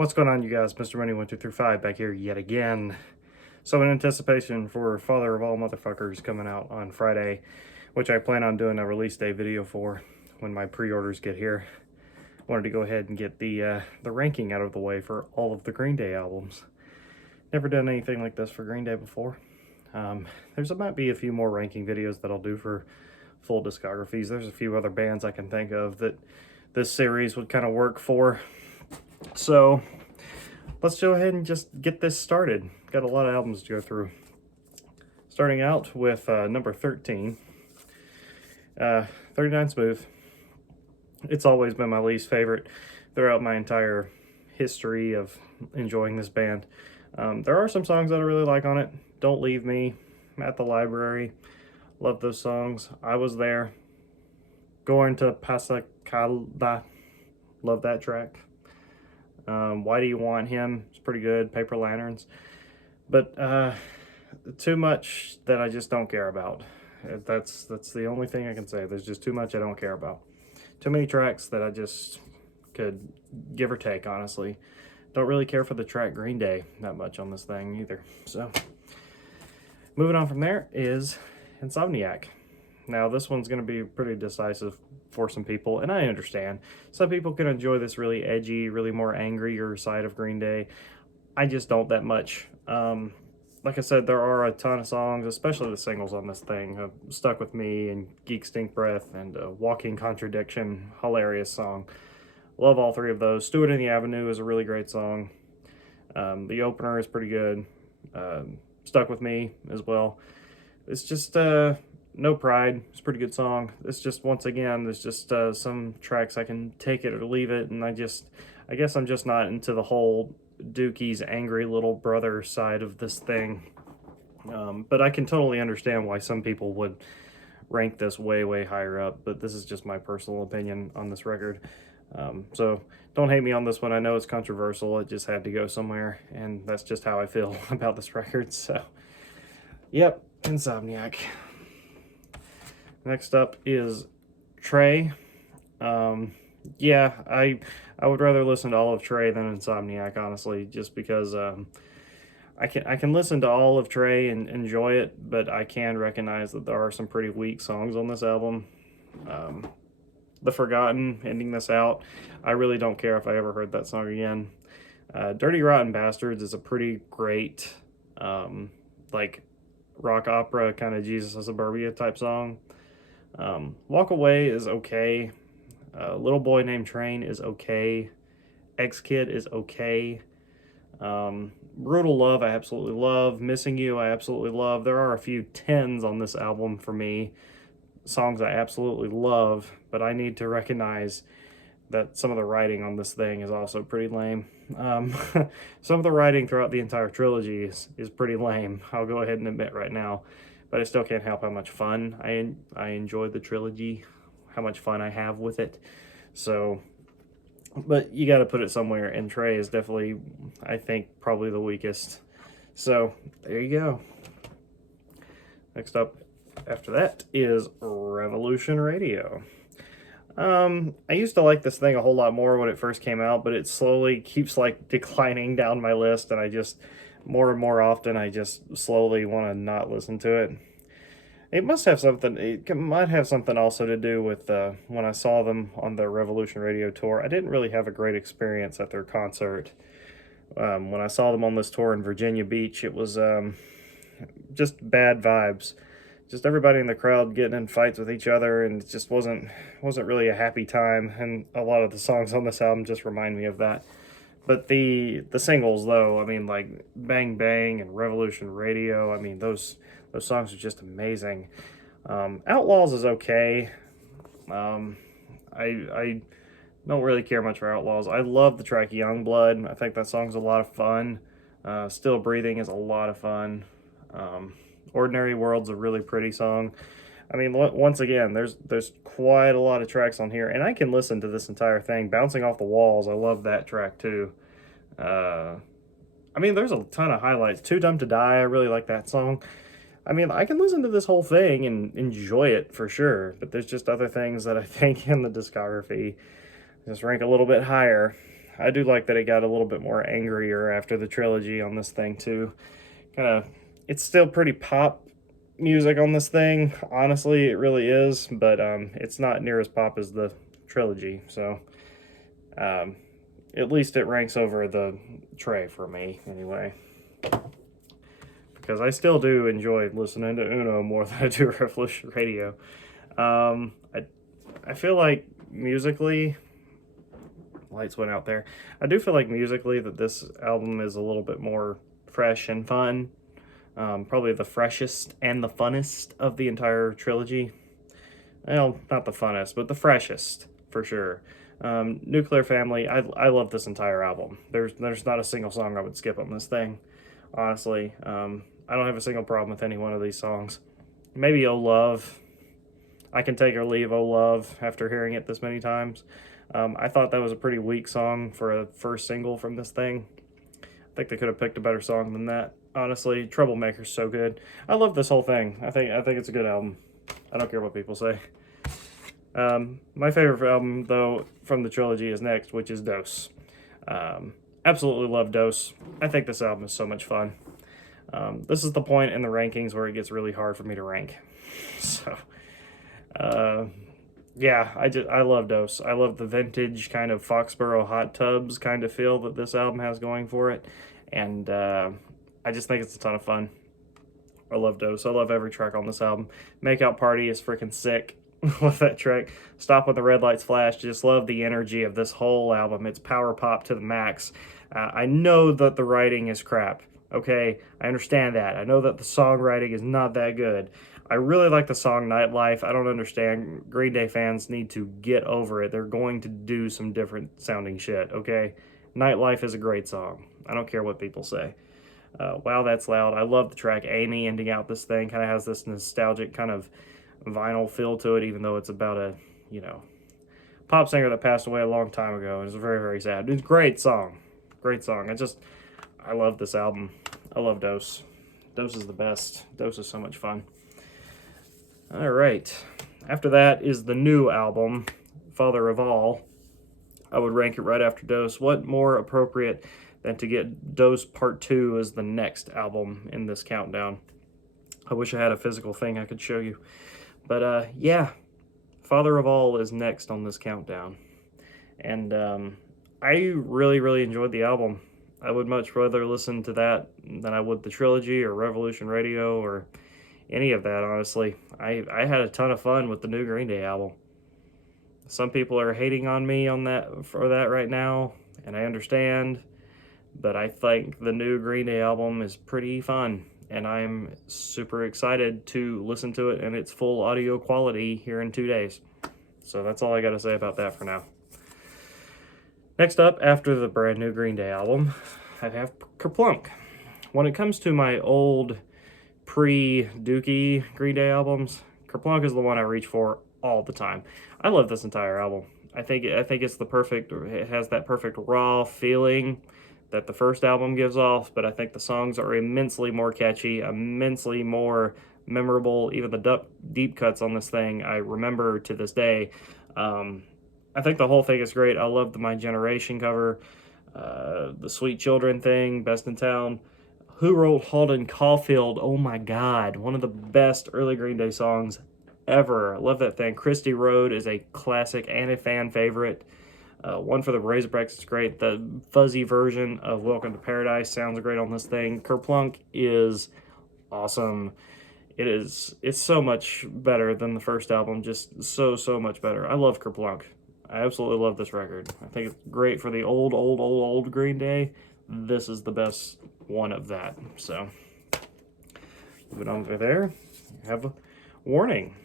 What's going on, you guys? Mr. Money 1235 back here yet again. So in anticipation for Father of All Motherfuckers coming out on Friday, which I plan on doing a release day video for when my pre-orders get here, wanted to go ahead and get the ranking out of the way for all of the Green Day albums. Never done anything like this for Green Day before. There might be a few more ranking videos that I'll do for full discographies. There's a few other bands I can think of that this series would kind of work for. So let's go ahead and just get this started. Got a lot of albums to go through. Starting out with number 13, 39 Smooth. It's always been my least favorite throughout my entire history of enjoying this band. There are some songs that I really like on it. Don't Leave Me, At the Library. Love those songs. I Was There. Going to Pasacalda. Love that track. Why Do You Want Him? It's pretty good. Paper Lanterns. But too much that I just don't care about. That's the only thing I can say. There's just too much I don't care about. Too many tracks that I just could give or take, honestly. Don't really care for the track Green Day that much on this thing either. So, moving on from there is Insomniac. Now, this one's going to be pretty decisive for some people, and I understand. Some people can enjoy this really edgy, really more angrier side of Green Day. I just don't that much. Like I said, there are a ton of songs, especially the singles on this thing. Stuck With Me and Geek Stink Breath and Walking Contradiction, hilarious song. Love all three of those. Stewart in the Avenue is a really great song. The opener is pretty good. Stuck With Me as well. It's just No Pride. It's a pretty good song. It's just, once again, there's just some tracks I can take it or leave it, and I guess I'm just not into the whole Dookie's angry little brother side of this thing. But I can totally understand why some people would rank this way, way higher up, but this is just my personal opinion on this record. So don't hate me on this one. I know it's controversial. It just had to go somewhere, and that's just how I feel about this record. So, yep, Insomniac. Next up is Trey. Yeah, I would rather listen to all of Trey than Insomniac, honestly, just because I can listen to all of Trey and enjoy it, but I can recognize that there are some pretty weak songs on this album. The Forgotten, ending this out, I really don't care if I ever heard that song again. Dirty Rotten Bastards is a pretty great, like, rock opera kind of Jesus of Suburbia type song. Walk Away is okay. Little Boy Named Train is okay. X-Kid is okay. Brutal Love I absolutely love. Missing You I absolutely love. There are a few 10s on this album for me. Songs I absolutely love, but I need to recognize that some of the writing on this thing is also pretty lame. Some of the writing throughout the entire trilogy is pretty lame. I'll go ahead and admit right now. But I still can't help how much fun I enjoyed the trilogy, how much fun I have with it. So, but you got to put it somewhere, and Trey is definitely, I think, probably the weakest. So, there you go. Next up after that is Revolution Radio. I used to like this thing a whole lot more when it first came out, but it slowly keeps like declining down my list, and I just, more and more often, I just slowly want to not listen to it. It must have something, it might have something also to do with when I saw them on the Revolution Radio tour. I didn't really have a great experience at their concert. When I saw them on this tour in Virginia Beach, it was just bad vibes. Just everybody in the crowd getting in fights with each other, and it just wasn't really a happy time, and a lot of the songs on this album just remind me of that. But the singles, though, I mean, like Bang Bang and Revolution Radio, I mean, those songs are just amazing. Outlaws is okay. I don't really care much for Outlaws. I love the track Youngblood. I think that song's a lot of fun. Still Breathing is a lot of fun. Ordinary World's a really pretty song. I mean, once again, there's quite a lot of tracks on here, and I can listen to this entire thing. Bouncing Off the Walls, I love that track too. I mean, there's a ton of highlights. Too Dumb to Die, I really like that song. I mean, I can listen to this whole thing and enjoy it for sure, but there's just other things that I think in the discography just rank a little bit higher. I do like that it got a little bit more angrier after the trilogy on this thing too. Kind of, it's still pretty pop music on this thing. Honestly, it really is, but it's not near as pop as the trilogy. So um, at least it ranks over the Trey for me anyway. Because I still do enjoy listening to Uno more than I do Revolution Radio. I feel like musically, lights went out there. I do feel like musically that this album is a little bit more fresh and fun. Probably the freshest and the funnest of the entire trilogy. Well, not the funnest, but the freshest for sure. Nuclear Family, I love this entire album. There's not a single song I would skip on this thing, honestly. I don't have a single problem with any one of these songs. Maybe Oh Love. I can take or leave Oh Love after hearing it this many times. I thought that was a pretty weak song for a first single from this thing. I think they could have picked a better song than that. Honestly, Troublemaker's so good. I love this whole thing. I think it's a good album. I don't care what people say. My favorite album, though, from the trilogy is next, which is Dose. Absolutely love Dose. I think this album is so much fun. This is the point in the rankings where it gets really hard for me to rank. So, yeah, I love Dose. I love the vintage kind of Foxborough hot tubs kind of feel that this album has going for it. And I just think it's a ton of fun. I love Dose. I love every track on this album. Makeout Party is freaking sick. Love that track. Stop When the Red Lights Flash. Just love the energy of this whole album. It's power pop to the max. I know that the writing is crap. Okay, I understand that. I know that the songwriting is not that good. I really like the song Nightlife. I don't understand. Green Day fans need to get over it. They're going to do some different sounding shit, okay? Nightlife is a great song. I don't care what people say. Wow, That's Loud. I love the track Amy ending out this thing. Kind of has this nostalgic kind of vinyl feel to it, even though it's about a, pop singer that passed away a long time ago. And it's very, very sad. It's a great song. Great song. I love this album. I love Dose. Dose is the best. Dose is so much fun. All right. After that is the new album, Father of All. I would rank it right after Dose. What more appropriate than to get Dose Part 2 as the next album in this countdown? I wish I had a physical thing I could show you. But yeah, Father of All is next on this countdown. And I really, really enjoyed the album. I would much rather listen to that than I would the Trilogy or Revolution Radio or any of that, honestly. I had a ton of fun with the new Green Day album. Some people are hating on me on that for that right now, and I understand, but I think the new Green Day album is pretty fun, and I'm super excited to listen to it in its full audio quality here in 2 days. So that's all I got to say about that for now. Next up, after the brand new Green Day album, I have Kerplunk. When it comes to my old pre-Dookie Green Day albums, Kerplunk is the one I reach for all the time. I love this entire album. I think it's it has that perfect raw feeling that the first album gives off, but I think the songs are immensely more catchy, immensely more memorable. Even the deep cuts on this thing I remember to this day. I think the whole thing is great. I love the My Generation cover, the Sweet Children thing, Best in Town. Who Wrote Holden Caulfield? Oh my God, one of the best early Green Day songs ever. I love that thing. Christy Road is a classic and a fan favorite. One for the Razorbacks is great. The fuzzy version of Welcome to Paradise sounds great on this thing. Kerplunk is awesome. It's so much better than the first album. Just so much better. I love Kerplunk. I absolutely love this record. I think it's great for the old Green Day. This is the best one of that. So, moving on over there, you have a Warning.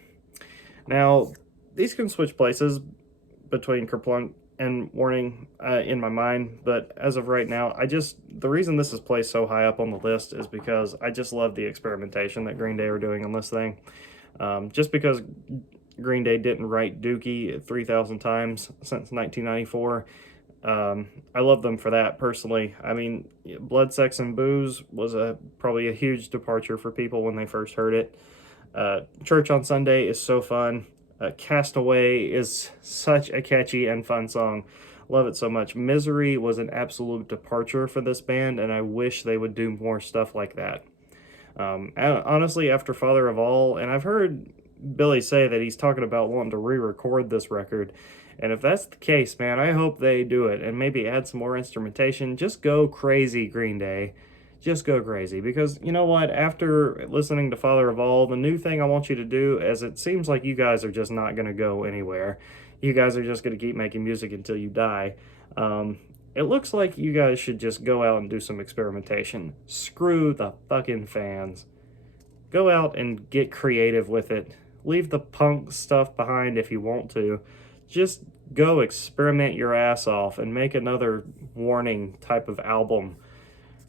Now, these can switch places between Kerplunk and Warning in my mind, but as of right now, the reason this is placed so high up on the list is because I just love the experimentation that Green Day are doing on this thing. Just because Green Day didn't write Dookie 3,000 times since 1994, I love them for that personally. I mean, Blood, Sex, and Booze was probably a huge departure for people when they first heard it. Church on Sunday is so fun. Castaway is such a catchy and fun song. Love it so much. Misery was an absolute departure for this band, and I wish they would do more stuff like that. Honestly, after Father of All, and I've heard Billy say that he's talking about wanting to re-record this record, and if that's the case, man, I hope they do it and maybe add some more instrumentation. Just go crazy, Green Day. Just go crazy, because you know what? After listening to Father of All, the new thing I want you to do, as it seems like you guys are just not going to go anywhere. You guys are just going to keep making music until you die. It looks like you guys should just go out and do some experimentation. Screw the fucking fans. Go out and get creative with it. Leave the punk stuff behind if you want to. Just go experiment your ass off and make another Warning type of album.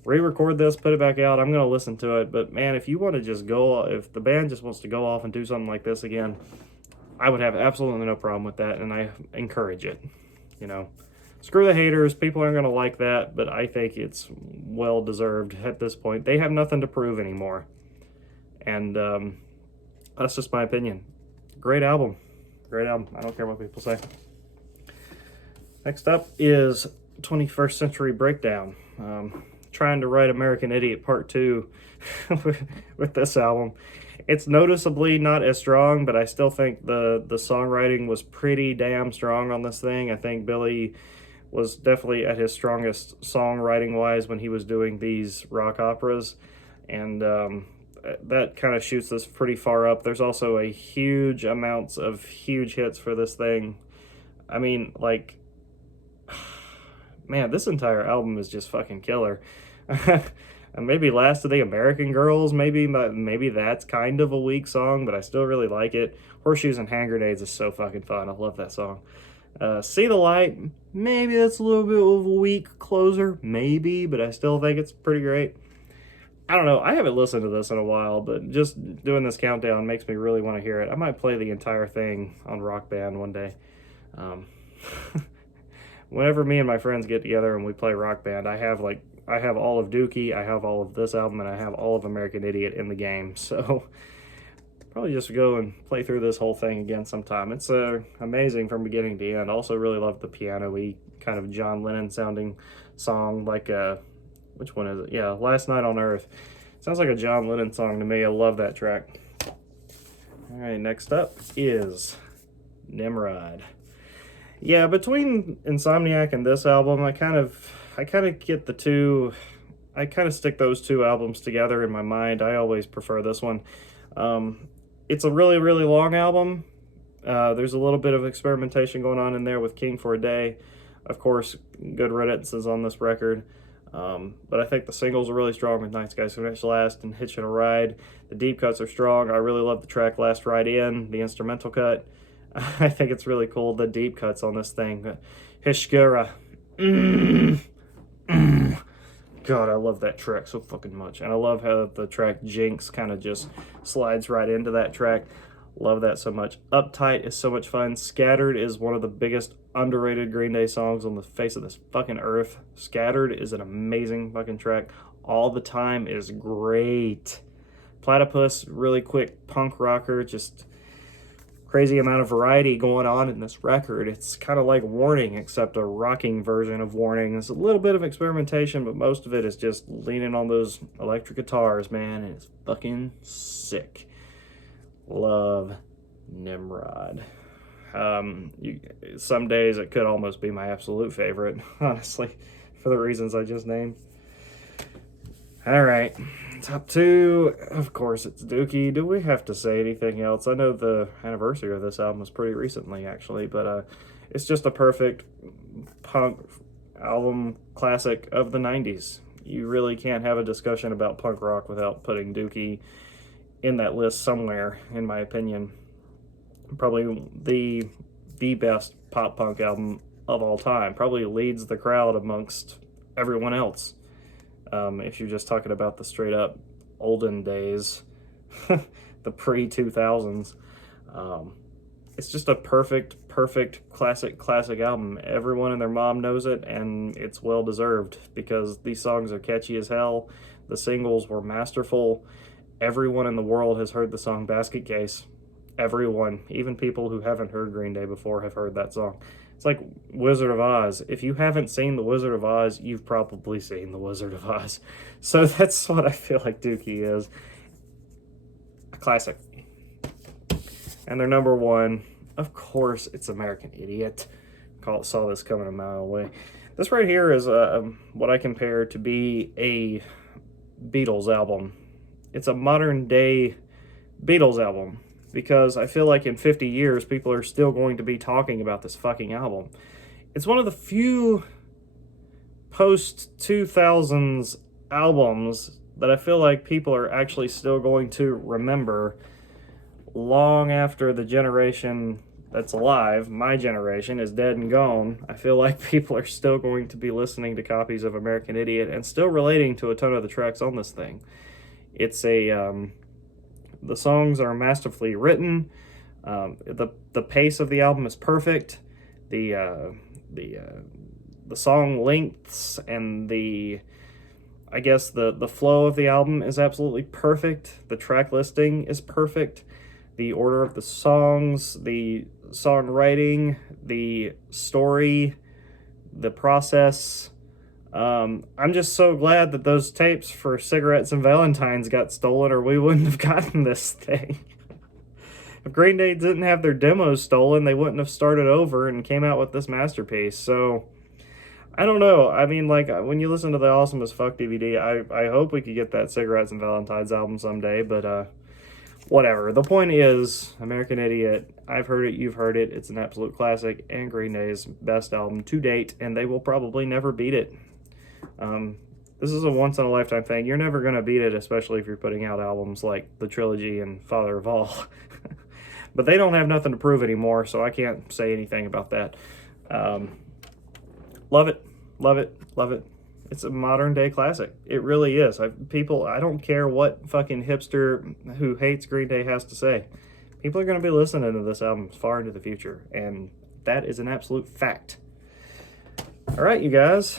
Re-record this, put it back out. I'm going to listen to it. But man, if you want to just go, if the band just wants to go off and do something like this again, I would have absolutely no problem with that, and I encourage it. You know, screw the haters. People aren't going to like that, but I think it's well deserved at this point. They have nothing to prove anymore. And that's just my opinion. Great album. Great album. I don't care what people say. Next up is 21st Century Breakdown. Trying to write American Idiot Part 2 with this album. It's noticeably not as strong, but I still think the songwriting was pretty damn strong on this thing. I think Billy was definitely at his strongest songwriting-wise when he was doing these rock operas, and that kind of shoots this pretty far up. There's also a huge amounts of huge hits for this thing. I mean, like, man, this entire album is just fucking killer. Maybe Last of the American Girls, maybe that's kind of a weak song, but I still really like it. Horseshoes and Hand Grenades is so fucking fun. I love that song. See the Light, maybe that's a little bit of a weak closer, maybe, but I still think it's pretty great. I don't know, I haven't listened to this in a while, but just doing this countdown makes me really want to hear it. I might play the entire thing on Rock Band one day. Whenever me and my friends get together and we play Rock Band, I have all of Dookie, I have all of this album, and I have all of American Idiot in the game. So probably just go and play through this whole thing again sometime. It's amazing from beginning to end. Also really love the piano-y kind of John Lennon sounding song, like which one is it? Yeah, Last Night on Earth. Sounds like a John Lennon song to me. I love that track. All right, next up is Nimrod. Yeah, between Insomniac and this album, I kind of get the two. I kind of stick those two albums together in my mind. I always prefer this one. It's a really, really long album. There's a little bit of experimentation going on in there with King for a Day. Of course, Good Riddance is on this record. But I think the singles are really strong with Night Skies Finish Last and Hitchin' a Ride. The deep cuts are strong. I really love the track Last Ride In, the instrumental cut. I think it's really cool, the deep cuts on this thing. Hishgura. God, I love that track so fucking much. And I love how the track Jinx kind of just slides right into that track. Love that so much. Uptight is so much fun. Scattered is one of the biggest underrated Green Day songs on the face of this fucking earth. Scattered is an amazing fucking track. All the Time is great. Platypus, really quick punk rocker, just crazy amount of variety going on in this record. It's kind of like Warning, except a rocking version of Warning. There's a little bit of experimentation, but most of it is just leaning on those electric guitars, man, and it's fucking sick. Love Nimrod. Some days it could almost be my absolute favorite, honestly, for the reasons I just named. All right, top two, of course, it's Dookie. Do we have to say anything else? I know the anniversary of this album was pretty recently, actually, but it's just a perfect punk album classic of the 90s. You really can't have a discussion about punk rock without putting Dookie in that list somewhere, in my opinion. Probably the best pop punk album of all time. Probably leads the crowd amongst everyone else. If you're just talking about the straight up olden days, the pre-2000s, it's just a perfect classic album. Everyone and their mom knows it, and it's well deserved because these songs are catchy as hell. The singles were masterful. Everyone in the world has heard the song Basket Case. Everyone, even people who haven't heard Green Day before, have heard that song. It's like Wizard of Oz. If you haven't seen The Wizard of Oz, you've probably seen The Wizard of Oz. So that's what I feel like Dookie is. A classic. And their number one, of course, it's American Idiot. Saw this coming a mile away. This right here is what I compare to be a Beatles album. It's a modern day Beatles album, because I feel like in 50 years, people are still going to be talking about this fucking album. It's one of the few post-2000s albums that I feel like people are actually still going to remember long after the generation that's alive, my generation, is dead and gone. I feel like people are still going to be listening to copies of American Idiot and still relating to a ton of the tracks on this thing. It's the songs are masterfully written. The pace of the album is perfect. The song lengths and I guess the flow of the album is absolutely perfect. The track listing is perfect. The order of the songs, the songwriting, the story, the process. I'm just so glad that those tapes for Cigarettes and Valentines got stolen, or we wouldn't have gotten this thing. If Green Day didn't have their demos stolen, they wouldn't have started over and came out with this masterpiece. So, I don't know. I mean, like, when you listen to the Awesome as Fuck DVD, I hope we could get that Cigarettes and Valentines album someday, but, whatever. The point is, American Idiot, I've heard it, you've heard it, it's an absolute classic, and Green Day's best album to date, and they will probably never beat it. This is a once-in-a-lifetime thing. You're never going to beat it, especially if you're putting out albums like the Trilogy and Father of All. But they don't have nothing to prove anymore, so I can't say anything about that. Love it, love it, love it. It's a modern-day classic. It really is. I don't care what fucking hipster who hates Green Day has to say. People are going to be listening to this album far into the future, and that is an absolute fact. All right, you guys.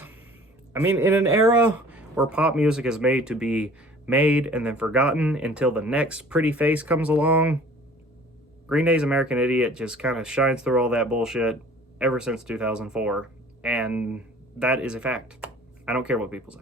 I mean, in an era where pop music is made to be made and then forgotten until the next pretty face comes along, Green Day's American Idiot just kind of shines through all that bullshit ever since 2004, and that is a fact. I don't care what people say.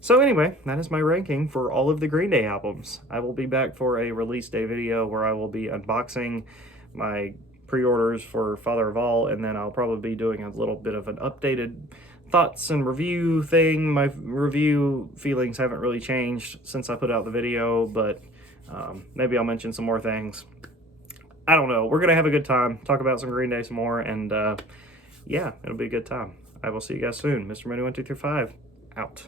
So anyway, that is my ranking for all of the Green Day albums. I will be back for a release day video where I will be unboxing my pre-orders for Father of All, and then I'll probably be doing a little bit of an updated thoughts and review thing. My review feelings haven't really changed since I put out the video, but maybe I'll mention some more things. I don't know. We're going to have a good time, talk about some Green Day some more, and yeah, it'll be a good time. I will see you guys soon. Mr. Money 1 2 3 5 out.